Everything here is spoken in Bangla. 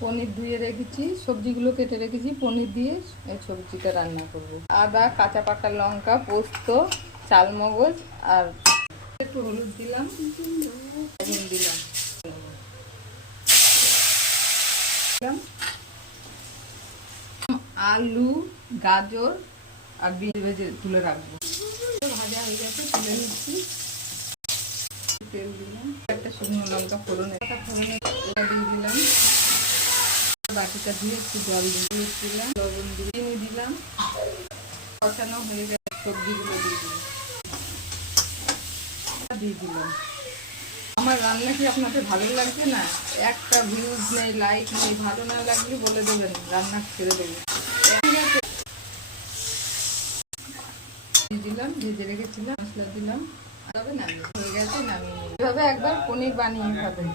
পনির ধুয়ে রেখেছি, সবজিগুলো কেটে রেখেছি, পনির দিয়ে এই সবজিটা রান্না করব। আদা, কাঁচা পাকা লঙ্কা, পোস্ত, চালমগজ আর একটু হলুদ দিলাম, দিলাম আলু, গাজর আর বিন ভেজে তুলে রাখবো। ভাজা হয়ে গেছে, তুলে নিচ্ছি। তেল দিলাম, একটা শুকনো লঙ্কা ফোড়নে দিয়ে দিলাম, বাটিটা দিয়ে একটু জল দিলাম, লবণ দিয়ে দিলাম, কষানো হয়ে গেছে, সবজিগুলো দিয়ে দিলাম। আমার রান্না কি আপনাদের ভালো লাগছে না? একটা ভিউজ নেই, লাইক নেই, ভালো না লাগলে বলে দেবেন, রান্না ছেড়ে দেবেন। দিলাম, ভেজে রেখেছিলাম, মশলা দিলাম, তবে নামিয়ে হয়ে গেছে, নামিয়ে এভাবে একবার পনির বানিয়ে খাবেন।